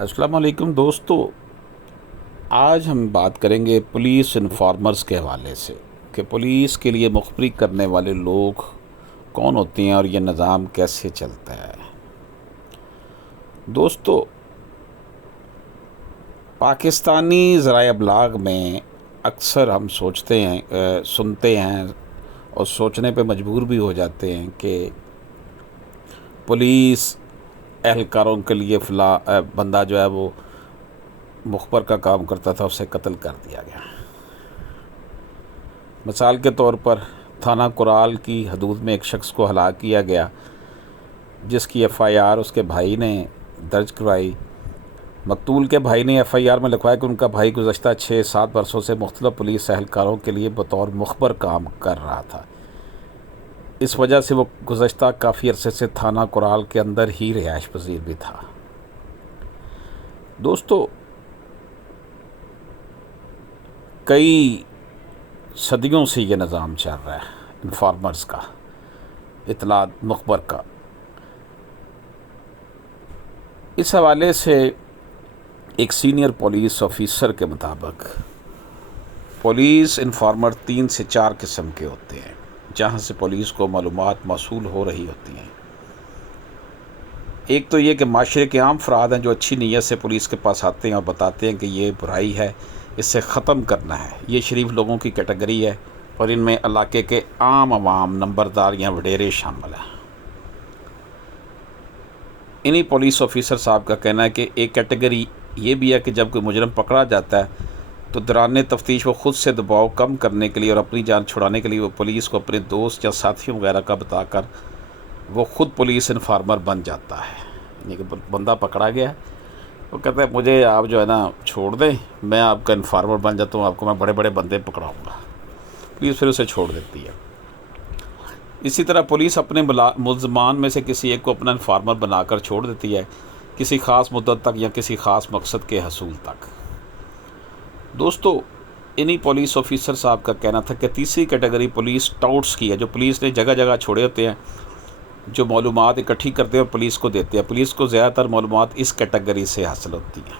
السلام علیکم دوستو، آج ہم بات کریں گے پولیس انفارمرز کے حوالے سے کہ پولیس کے لیے مخبری کرنے والے لوگ کون ہوتے ہیں اور یہ نظام کیسے چلتا ہے۔ دوستو، پاکستانی ذرائع ابلاغ میں اکثر ہم سنتے ہیں اور سوچنے پہ مجبور بھی ہو جاتے ہیں کہ پولیس اہلکاروں کے لیے فلاں بندہ جو ہے وہ مخبر کا کام کرتا تھا، اسے قتل کر دیا گیا۔ مثال کے طور پر تھانہ کرال کی حدود میں ایک شخص کو ہلاک کیا گیا، جس کی ایف آئی آر اس کے بھائی نے درج کروائی۔ مقتول کے بھائی نے ایف آئی آر میں لکھوایا کہ ان کا بھائی گزشتہ 6-7 برسوں سے مختلف پولیس اہلکاروں کے لیے بطور مخبر کام کر رہا تھا۔ اس وجہ سے وہ گزشتہ کافی عرصے سے تھانہ کرال کے اندر ہی رہائش پذیر بھی تھا۔ دوستو، کئی صدیوں سے یہ نظام چل رہا ہے انفارمرز کا، اطلاعات مخبر کا۔ اس حوالے سے ایک سینئر پولیس آفیسر کے مطابق پولیس انفارمر 3 سے 4 قسم کے ہوتے ہیں، جہاں سے پولیس کو معلومات موصول ہو رہی ہوتی ہیں۔ ایک تو یہ کہ معاشرے کے عام افراد ہیں جو اچھی نیت سے پولیس کے پاس آتے ہیں اور بتاتے ہیں کہ یہ برائی ہے، اس سے ختم کرنا ہے۔ یہ شریف لوگوں کی کیٹیگری ہے اور ان میں علاقے کے عام عوام، نمبردار یا وڈیرے شامل ہیں۔ انہی پولیس آفیسر صاحب کا کہنا ہے کہ ایک کیٹیگری یہ بھی ہے کہ جب کوئی مجرم پکڑا جاتا ہے تو دوران تفتیش وہ خود سے دباؤ کم کرنے کے لیے اور اپنی جان چھڑانے کے لیے وہ پولیس کو اپنے دوست یا ساتھیوں وغیرہ کا بتا کر وہ خود پولیس انفارمر بن جاتا ہے۔ یعنی کہ بندہ پکڑا گیا ہے، وہ کہتا ہے مجھے آپ جو ہے نا چھوڑ دیں، میں آپ کا انفارمر بن جاتا ہوں، آپ کو میں بڑے بڑے بندے پکڑاؤں گا۔ پولیس پھر اسے چھوڑ دیتی ہے۔ اسی طرح پولیس اپنے ملزمان میں سے کسی ایک کو اپنا انفارمر بنا کر چھوڑ دیتی ہے، کسی خاص مدت تک یا کسی خاص مقصد کے حصول تک۔ دوستو، انہی پولیس آفیسر صاحب کا کہنا تھا کہ تیسری کیٹیگری پولیس ٹاؤٹس کی ہے، جو پولیس نے جگہ جگہ چھوڑے ہوتے ہیں، جو معلومات اکٹھی کرتے ہیں اور پولیس کو دیتے ہیں۔ پولیس کو زیادہ تر معلومات اس کیٹیگری سے حاصل ہوتی ہیں۔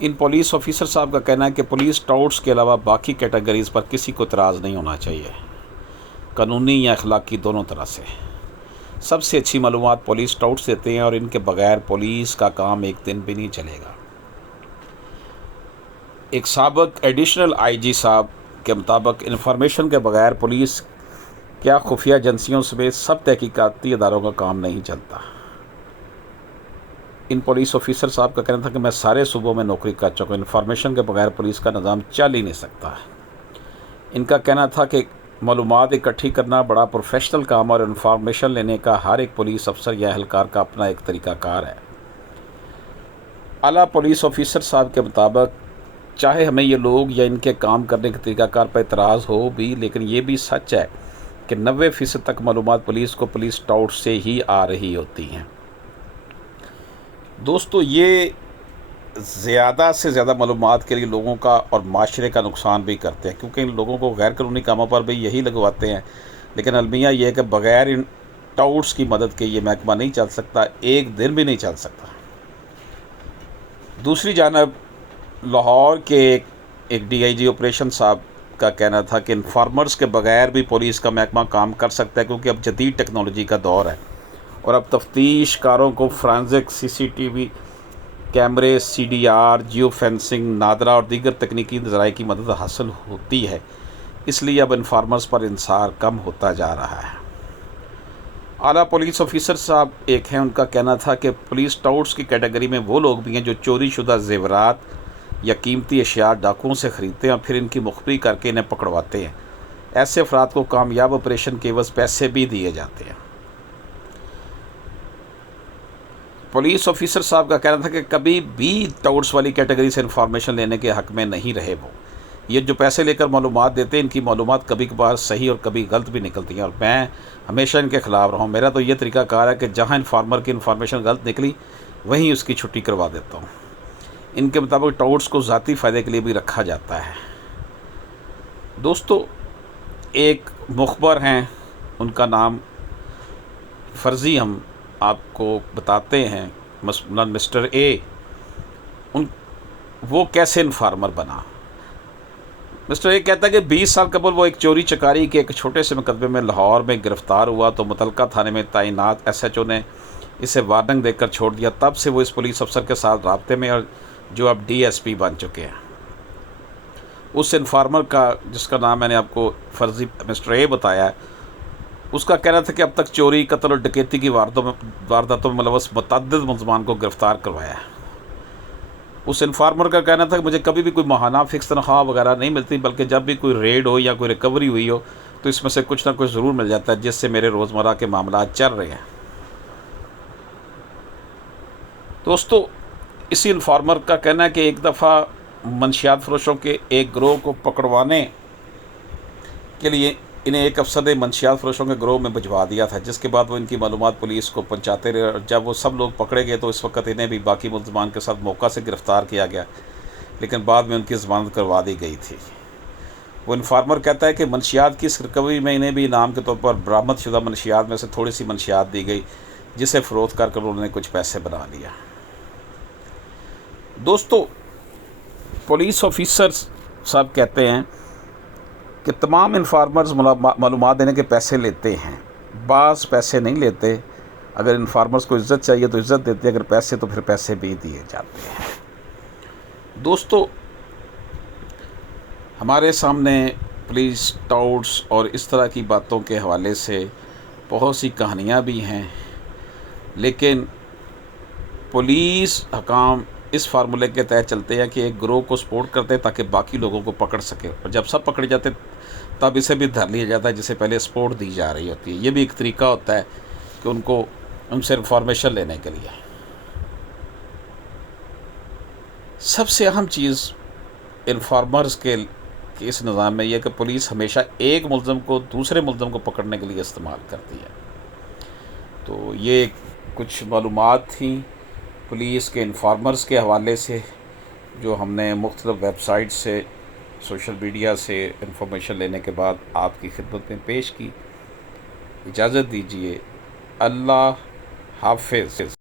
ان پولیس آفیسر صاحب کا کہنا ہے کہ پولیس ٹاؤٹس کے علاوہ باقی کیٹیگریز پر کسی کو اعتراض نہیں ہونا چاہیے، قانونی یا اخلاقی دونوں طرح سے۔ سب سے اچھی معلومات پولیس ٹاؤٹس دیتے ہیں اور ان کے بغیر پولیس کا کام ایک دن بھی نہیں چلے گا۔ ایک سابق ایڈیشنل آئی جی صاحب کے مطابق انفارمیشن کے بغیر پولیس کیا خفیہ ایجنسیوں سمیت سب تحقیقاتی اداروں کا کام نہیں چلتا۔ ان پولیس آفیسر صاحب کا کہنا تھا کہ میں سارے صوبوں میں نوکری کر چکا ہوں، انفارمیشن کے بغیر پولیس کا نظام چل ہی نہیں سکتا۔ ان کا کہنا تھا کہ معلومات اکٹھی کرنا بڑا پروفیشنل کام اور انفارمیشن لینے کا ہر ایک پولیس افسر یا اہلکار کا اپنا ایک طریقہ کار ہے۔ اعلیٰ پولیس آفیسر صاحب کے مطابق چاہے ہمیں یہ لوگ یا ان کے کام کرنے کے طریقہ کار پر اعتراض ہو بھی، لیکن یہ بھی سچ ہے کہ 90% تک معلومات پولیس کو پولیس ٹاؤٹ سے ہی آ رہی ہوتی ہیں۔ دوستو، یہ زیادہ سے زیادہ معلومات کے لیے لوگوں کا اور معاشرے کا نقصان بھی کرتے ہیں، کیونکہ ان لوگوں کو غیر قانونی کاموں پر بھی یہی لگواتے ہیں۔ لیکن المیہ یہ ہے کہ بغیر ان ٹاؤٹس کی مدد کے یہ محکمہ نہیں چل سکتا، ایک دن بھی نہیں چل سکتا۔ دوسری جانب لاہور کے ایک ڈی آئی جی آپریشن صاحب کا کہنا تھا کہ انفارمرز کے بغیر بھی پولیس کا محکمہ کام کر سکتا ہے، کیونکہ اب جدید ٹیکنالوجی کا دور ہے اور اب تفتیش کاروں کو فرانزک سی سی ٹی وی کیمرے، C D R, geo fencing, NADRA اور دیگر تکنیکی ذرائع کی مدد حاصل ہوتی ہے۔ اس لیے اب انفارمرز پر انحصار کم ہوتا جا رہا ہے۔ اعلیٰ پولیس آفیسر صاحب ایک ہیں، ان کا کہنا تھا کہ پولیس ٹاؤٹس کی کیٹیگری میں وہ لوگ بھی ہیں جو چوری شدہ زیورات یا قیمتی اشیاء ڈاکوؤں سے خریدتے ہیں اور پھر ان کی مخبری کر کے انہیں پکڑواتے ہیں۔ ایسے افراد کو کامیاب آپریشن کے عوض پیسے بھی دیے جاتے ہیں۔ پولیس آفیسر صاحب کا کہنا تھا کہ کبھی بھی ٹاؤٹس والی کیٹیگری سے انفارمیشن لینے کے حق میں نہیں رہے وہ۔ یہ جو پیسے لے کر معلومات دیتے ہیں، ان کی معلومات کبھی کبھار صحیح اور کبھی غلط بھی نکلتی ہیں، اور میں ہمیشہ ان کے خلاف رہا ہوں۔ میرا تو یہ طریقہ کار ہے کہ جہاں انفارمر کی انفارمیشن غلط نکلی وہیں اس کی چھٹی کروا دیتا ہوں۔ ان کے مطابق ٹاؤٹس کو ذاتی فائدے کے لیے بھی رکھا جاتا ہے۔ دوستو، ایک مخبر ہیں، ان کا نام فرضی ہم آپ کو بتاتے ہیں مثلا مسٹر اے وہ کیسے انفارمر بنا۔ مسٹر اے کہتا ہے کہ 20 سال قبل وہ ایک چوری چکاری کے ایک چھوٹے سے مقدمے میں لاہور میں گرفتار ہوا تو متعلقہ تھانے میں تعینات ایس ایچ او نے اسے وارننگ دے کر چھوڑ دیا۔ تب سے وہ اس پولیس افسر کے ساتھ رابطے میں اور جو اب ڈی ایس پی بن چکے ہیں۔ اس انفارمر کا جس کا نام میں نے آپ کو فرضی مسٹر اے بتایا ہے، اس کا کہنا تھا کہ اب تک چوری، قتل اور ڈکیتی کی وارداتوں میں ملوث متعدد ملزمان کو گرفتار کروایا ہے۔ اس انفارمر کا کہنا تھا کہ مجھے کبھی بھی کوئی ماہانہ فکس تنخواہ وغیرہ نہیں ملتی، بلکہ جب بھی کوئی ریڈ ہو یا کوئی ریکوری ہوئی ہو تو اس میں سے کچھ نہ کچھ ضرور مل جاتا ہے جس سے میرے روزمرہ کے معاملات چل رہے ہیں۔ دوستو، اسی انفارمر کا کہنا ہے کہ ایک دفعہ منشیات فروشوں کے ایک گروہ کو پکڑوانے کے لیے انہیں ایک افسر نے منشیات فروشوں کے گروہ میں بھجوا دیا تھا، جس کے بعد وہ ان کی معلومات پولیس کو پہنچاتے رہے، اور جب وہ سب لوگ پکڑے گئے تو اس وقت انہیں بھی باقی ملزمان کے ساتھ موقع سے گرفتار کیا گیا، لیکن بعد میں ان کی ضمانت کروا دی گئی تھی۔ وہ انفارمر کہتا ہے کہ منشیات کی اس ریکوری میں انہیں بھی انعام کے طور پر برآمد شدہ منشیات میں سے تھوڑی سی منشیات دی گئی، جسے فروخت کر انہوں نے کچھ پیسے بنا لیا۔ دوستو، پولیس آفیسر صاحب کہتے ہیں کہ تمام انفارمرز معلومات دینے کے پیسے لیتے ہیں، بعض پیسے نہیں لیتے۔ اگر انفارمرز کو عزت چاہیے تو عزت دیتے ہیں، اگر پیسے تو پھر پیسے بھی دیے جاتے ہیں۔ دوستو، ہمارے سامنے پولیس ٹاؤٹس اور اس طرح کی باتوں کے حوالے سے بہت سی کہانیاں بھی ہیں، لیکن پولیس حکام اس فارمولے کے تحت چلتے ہیں کہ ایک گروہ کو سپورٹ کرتے ہیں تاکہ باقی لوگوں کو پکڑ سکے، اور جب سب پکڑے جاتے تب اسے بھی دھر لیا جاتا ہے جسے پہلے سپورٹ دی جا رہی ہوتی ہے۔ یہ بھی ایک طریقہ ہوتا ہے کہ ان سے انفارمیشن لینے کے لیے۔ سب سے اہم چیز انفارمرز کے اس نظام میں یہ کہ پولیس ہمیشہ ایک ملزم کو دوسرے ملزم کو پکڑنے کے لیے استعمال کرتی ہے۔ تو یہ کچھ معلومات تھیں پولیس کے انفارمرز کے حوالے سے، جو ہم نے مختلف ویب سائٹ سے، سوشل میڈیا سے انفارمیشن لینے کے بعد آپ کی خدمت میں پیش کی۔ اجازت دیجیے، اللہ حافظ۔